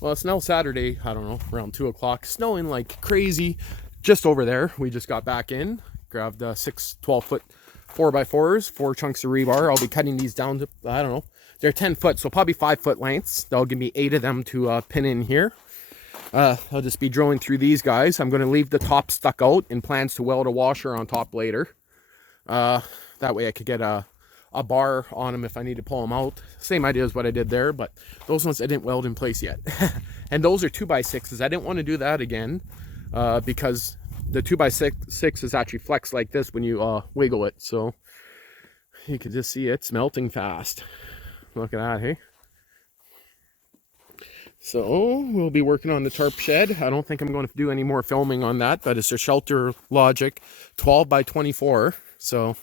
Well, it's now Saturday, I don't know, around 2 o'clock. Snowing like crazy just over there. We just got back in, grabbed 6 12-foot 4x4s, 4 chunks of rebar. I'll be cutting these down to, I don't know, they're 10 foot, so probably 5-foot lengths. That'll give me 8 of them to pin in here. I'll just be drilling through these guys. I'm going to leave the top stuck out in plans to weld a washer on top later. That way I could get a bar on them if I need to pull them out. Same idea as what I did there, but those ones I didn't weld in place yet. And those are 2x6s. I didn't want to do that again because the 2x6 is actually flexed like this when you wiggle it. So you can just see it's melting fast. Look at that, hey? So we'll be working on the tarp shed. I don't think I'm going to do any more filming on that, but it's a Shelterlogic 12x24. So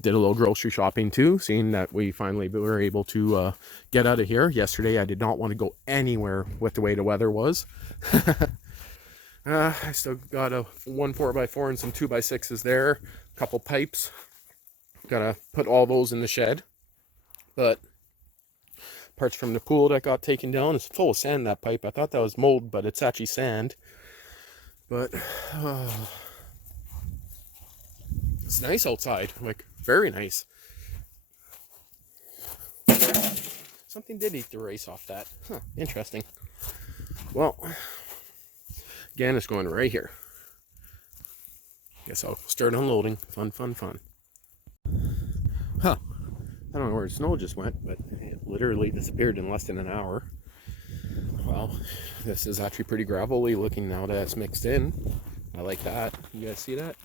did a little grocery shopping too, seeing that we finally were able to get out of here. Yesterday I did not want to go anywhere with the way the weather was. I still got a 1 4x4 and some 2x6s there, a couple pipes. Gotta put all those in the shed. But parts from the pool that got taken down. It's full of sand, that pipe. I thought that was mold, but it's actually sand. But it's nice outside, like very nice. Something did eat the race off that. Huh, interesting. Well, again, it's going right here. Guess I'll start unloading. Fun, fun, fun. Huh. I don't know where the snow just went, but it literally disappeared in less than an hour. Well, this is actually pretty gravelly looking now that it's mixed in. I like that. You guys see that?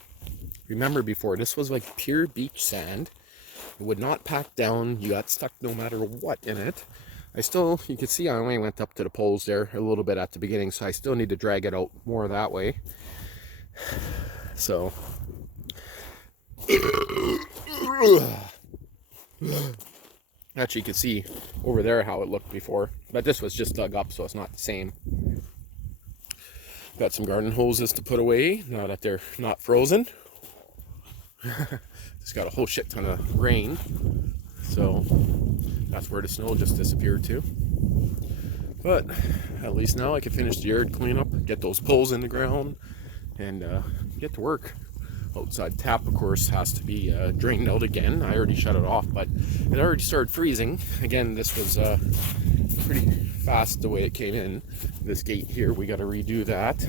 Remember before, this was like pure beach sand. It would not pack down. You got stuck no matter what in it. You can see I only went up to the poles there a little bit at the beginning, so I still need to drag it out more that way. So... Actually, you can see over there how it looked before, but this was just dug up, so it's not the same. Got some garden hoses to put away now that they're not frozen. Just got a whole shit ton of rain, so that's where the snow just disappeared to. But at least now I can finish the yard cleanup, get those poles in the ground, and get to work. Outside tap, of course, has to be drained out again. I already shut it off, but it already started freezing. Again, this was pretty fast the way it came in. This gate here, we got to redo that.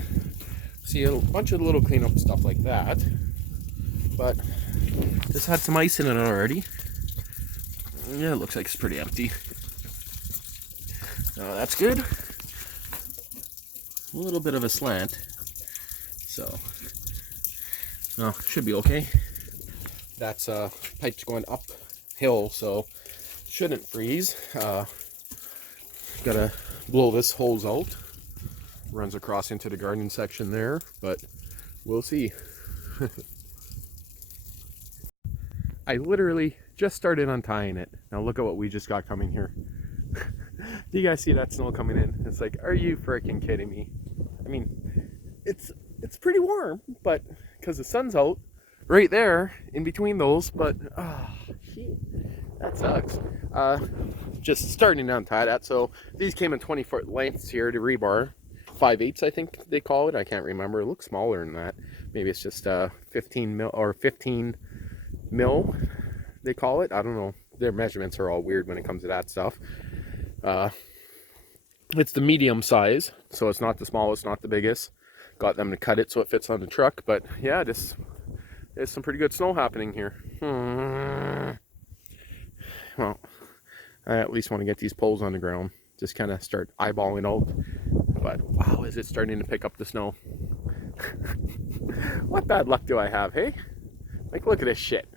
See, a bunch of little cleanup stuff like that. But this had some ice in it already. Yeah, it looks like it's pretty empty. That's good. A little bit of a slant. So... no, should be okay. That's pipes going uphill, so shouldn't freeze. Gotta blow this hose out. Runs across into the garden section there, but we'll see. I literally just started untying it. Now look at what we just got coming here. Do you guys see that snow coming in? It's like, are you freaking kidding me? I mean, it's pretty warm, but because the sun's out right there in between those, but that sucks. Just starting to untie that. So these came in 20-foot lengths here to rebar, 5/8 I think they call it. I can't remember. It looks smaller than that. Maybe it's just 15 mil or 15 mil they call it. I don't know. Their measurements are all weird when it comes to that stuff. It's the medium size, so it's not the smallest, not the biggest. Got them to cut it so it fits on the truck, but yeah, there's some pretty good snow happening here. Well, I at least want to get these poles on the ground, just kind of start eyeballing out. But wow, is it starting to pick up the snow? What bad luck do I have, hey? Like, look at this shit.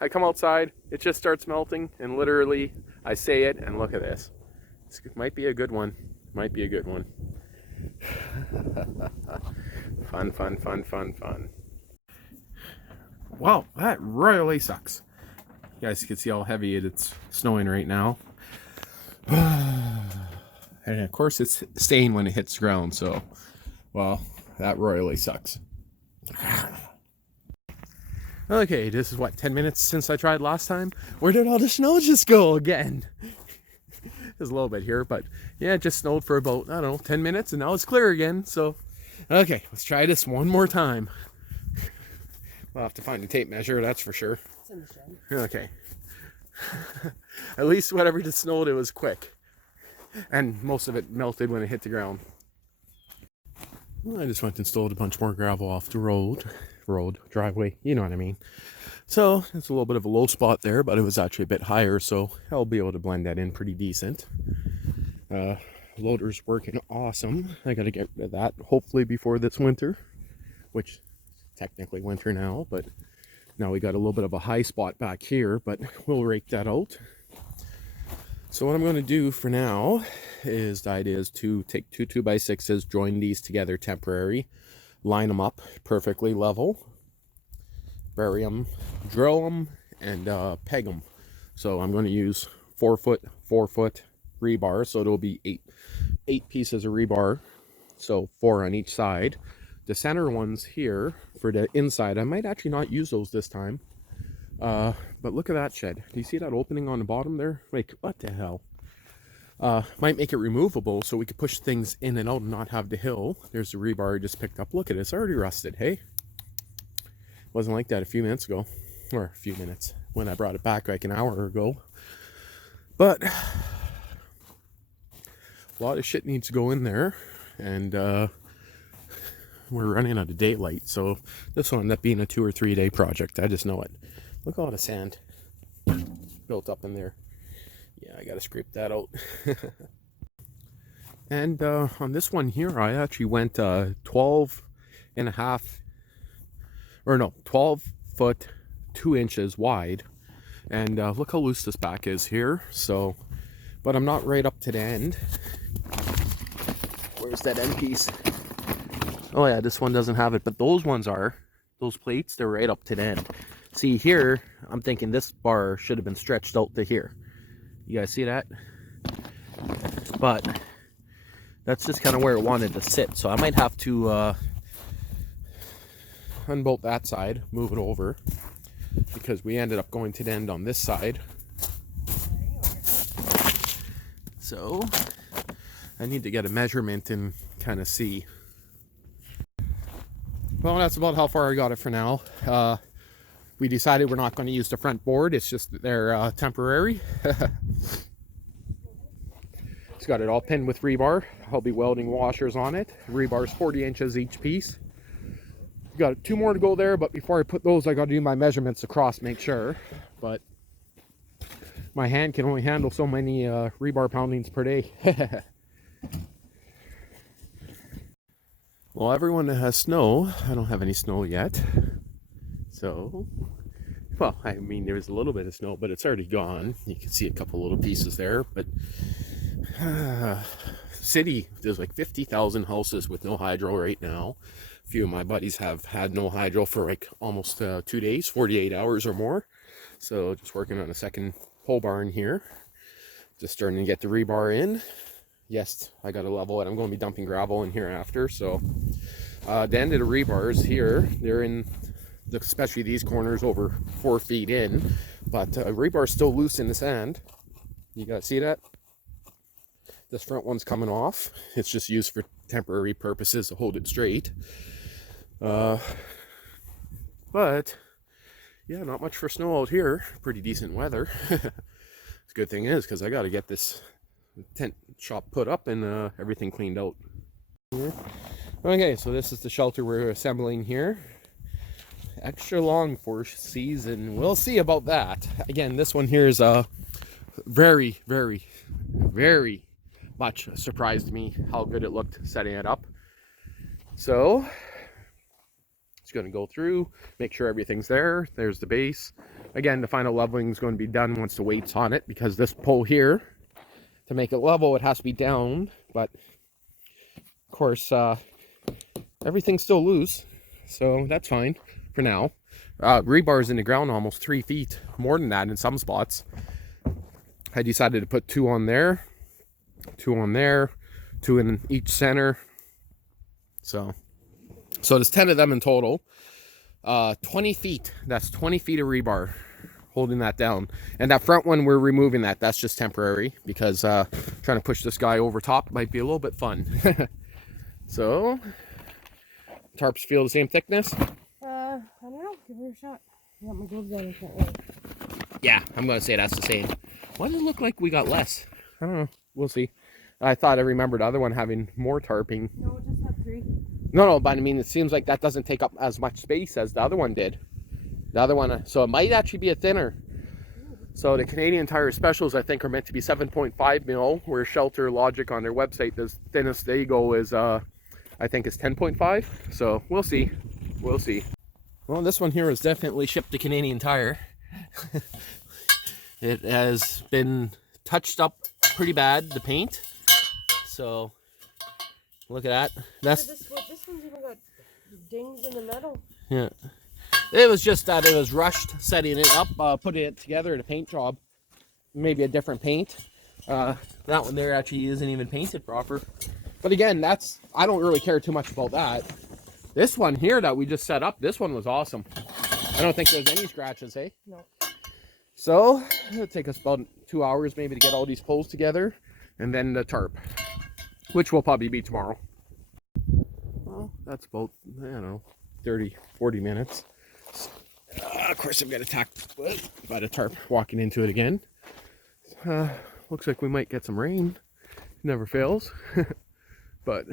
I come outside, it just starts melting, and literally I say it, and look at this. This might be a good one. Might be a good one. Fun, fun, fun, fun, fun. Wow, that royally sucks. You guys can see how heavy it's snowing right now. And of course it's staying when it hits the ground, so, well, that royally sucks. Okay, this is what, 10 minutes since I tried last time? Where did all the snow just go again? There's a little bit here, but yeah, it just snowed for about, I don't know, 10 minutes, and now it's clear again. So, okay, let's try this one more time. We'll have to find a tape measure, that's for sure. It's in the shed. Okay. At least whatever just snowed, it was quick. And most of it melted when it hit the ground. Well, I just went and stole a bunch more gravel off the driveway, you know what I mean. So it's a little bit of a low spot there, but it was actually a bit higher, so I'll be able to blend that in pretty decent. Loader's working awesome. I gotta get rid of that hopefully before this winter, which technically winter now, but now we got a little bit of a high spot back here, but we'll rake that out. So what I'm going to do for now is, the idea is to take two 2x6s, join these together temporary, line them up perfectly level, bury them, drill them, and peg them. So I'm going to use 4-foot rebar, so it'll be eight pieces of rebar, so 4 on each side. The center ones here for the inside, I might actually not use those this time. But look at that shed. Do you see that opening on the bottom there? Like, what the hell? Might make it removable so we could push things in and out and not have the hill. There's the rebar I just picked up. Look at it, it's already rusted, hey? Wasn't like that a few minutes ago. Or a few minutes, when I brought it back like an hour ago. But a lot of shit needs to go in there. And we're running out of daylight, so this will end up being a 2 or 3 day project. I just know it. Look at all the sand built up in there. Yeah, I gotta scrape that out. And on this one here, I actually went 12 foot 2 inches wide, and look how loose this back is here. So, but I'm not right up to the end. Where's that end piece? Oh yeah, this one doesn't have it, but those ones are. Those plates, they're right up to the end. See here, I'm thinking this bar should have been stretched out to here. You guys see that? But that's just kind of where it wanted to sit. So I might have to unbolt that side, move it over, because we ended up going to the end on this side. So I need to get a measurement and kind of see. Well, that's about how far I got it for now. We decided we're not going to use the front board. It's just they're temporary. It's got it all pinned with rebar. I'll be welding washers on it. Rebar's 40 inches each piece. Got 2 more to go there, but before I put those, I got to do my measurements across, make sure. But my hand can only handle so many rebar poundings per day. Well, everyone that has snow, I don't have any snow yet. So, well, I mean, there's a little bit of snow, but it's already gone. You can see a couple little pieces there, but city, there's like 50,000 houses with no hydro right now. A few of my buddies have had no hydro for like almost 2 days, 48 hours or more. So just working on a second pole barn here. Just starting to get the rebar in. Yes, I got to level it. I'm going to be dumping gravel in here after. So the end of the rebars here, they're in, especially these corners, over 4 feet in. But rebar's still loose in the sand. You guys see that? This front one's coming off. It's just used for temporary purposes to hold it straight. But yeah, not much for snow out here. Pretty decent weather. The good thing is, because I got to get this tent shop put up and everything cleaned out. Okay, so this is the shelter we're assembling here. Extra long for season. We'll see about that. Again, this one here is very, very, very much surprised me how good it looked setting it up. So it's going to go through, make sure everything's there. There's the base. Again, the final leveling is going to be done once the weight's on it, because this pole here, to make it level, it has to be down. But of course, everything's still loose, so that's fine for now. Rebar's in the ground almost 3 feet, more than that in some spots. I decided to put 2 on there, 2 on there, 2 in each center. So there's 10 of them in total. 20 feet. That's 20 feet of rebar holding that down. And that front one, we're removing that. That's just temporary because trying to push this guy over top might be a little bit fun. So, tarps feel the same thickness? I don't know. Give it a shot. I got my gloves on. I can't really. Yeah, I'm going to say that's the same. Why does it look like we got less? I don't know. We'll see. I thought I remembered the other one having more tarping. No, it just had 3. No, but I mean, it seems like that doesn't take up as much space as the other one did. The other one, so it might actually be a thinner. So the Canadian Tire Specials, I think, are meant to be 7.5 mil, where Shelterlogic on their website, the thinnest they go is, I think, is 10.5. So we'll see. We'll see. Well, this one here was definitely shipped to Canadian Tire. It has been touched up pretty bad, the paint. So look at that. That's this one's even got dings in the metal. yeah. It was just that it was rushed setting it up, putting it together in a paint job. Maybe a different paint. That one there actually isn't even painted proper. But again, I don't really care too much about that. This one here that we just set up, this one was awesome. I don't think there's any scratches, hey? No. So it'll take us about 2 hours maybe to get all these poles together, and then the tarp, which will probably be tomorrow. Well, that's about, I don't know, 30-40 minutes. Of course, I'm going to attack by the tarp walking into it again. Looks like we might get some rain. Never fails. But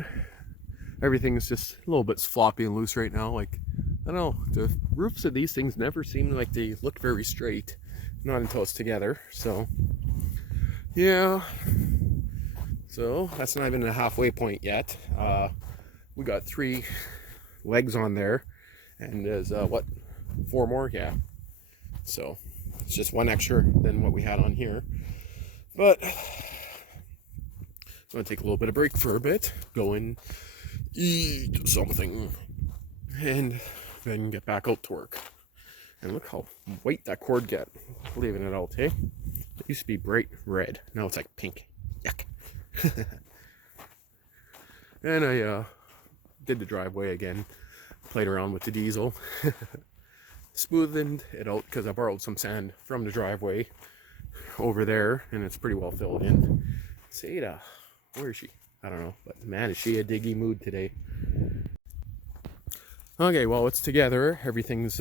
everything's just a little bit floppy and loose right now. Like, I don't know, the roofs of these things never seem like they look very straight. Not until it's together. So, yeah. So, that's not even the halfway point yet. We got 3 legs on there. And there's, 4 more? Yeah. So, it's just 1 extra than what we had on here. But, I'm going to take a little bit of break for a bit. Go and eat something. And then get back out to work. And look how white that cord got. Leaving it out, hey? It used to be bright red. Now it's like pink. Yuck. And I did the driveway again. Played around with the diesel. Smoothened it out because I borrowed some sand from the driveway over there. And it's pretty well filled in. Seda, where is she? I don't know. But man, is she a diggy mood today. Okay, well, it's together. Everything's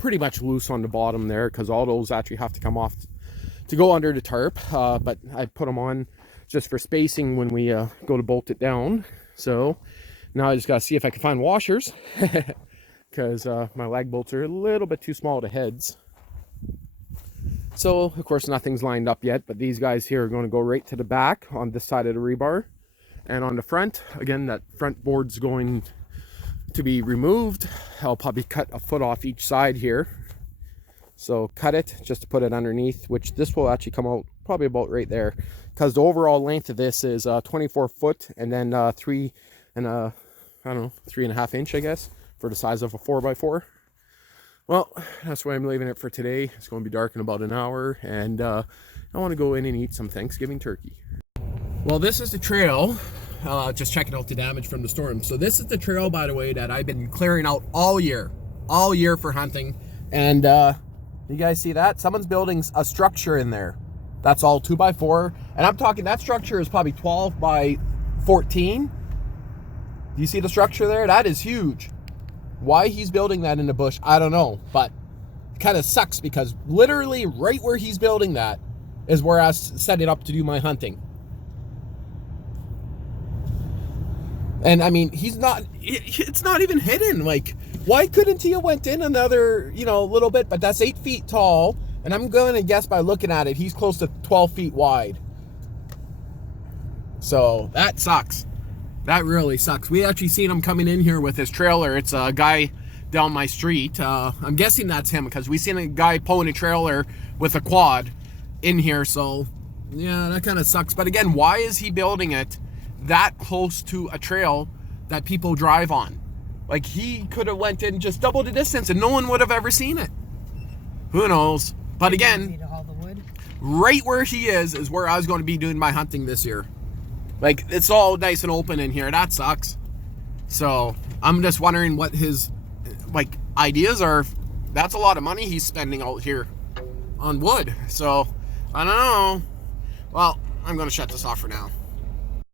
pretty much loose on the bottom there because all those actually have to come off to go under the tarp. But I put them on just for spacing when we go to bolt it down. So now I just got to see if I can find washers because my lag bolts are a little bit too small to heads. So, of course, nothing's lined up yet, but these guys here are going to go right to the back on this side of the rebar. And on the front, again, that front board's going to be removed. I'll probably cut a foot off each side here. So cut it just to put it underneath, which this will actually come out probably about right there. Because the overall length of this is 24 foot and then 3.5 inch, I guess, for the size of a 4x4. Well, that's why I'm leaving it for today. It's going to be dark in about an hour, and I want to go in and eat some Thanksgiving turkey. Well, this is the trail. Just checking out the damage from the storm. So this is the trail, by the way, that I've been clearing out all year for hunting. And you guys see that? Someone's building a structure in there. That's all 2x4. And I'm talking, that structure is probably 12 by 14. Do you see the structure there? That is huge. Why he's building that in the bush, I don't know. But it kind of sucks because literally right where he's building that is where I set it up to do my hunting. And I mean, it's not even hidden. Like, why couldn't he have went in another, little bit? But that's 8 feet tall. And I'm going to guess by looking at it, he's close to 12 feet wide. So that sucks. That really sucks. We actually seen him coming in here with his trailer. It's a guy down my street. I'm guessing that's him because we seen a guy pulling a trailer with a quad in here. So yeah, that kind of sucks. But again, why is he building it that close to a trail that people drive on? Like, he could have went in just double the distance and no one would have ever seen it. Who knows? But again, right where he is where I was going to be doing my hunting this year. Like, it's all nice and open in here. That sucks. So I'm just wondering what his ideas are. That's a lot of money he's spending out here on wood. So I don't know. Well, I'm going to shut this off for now.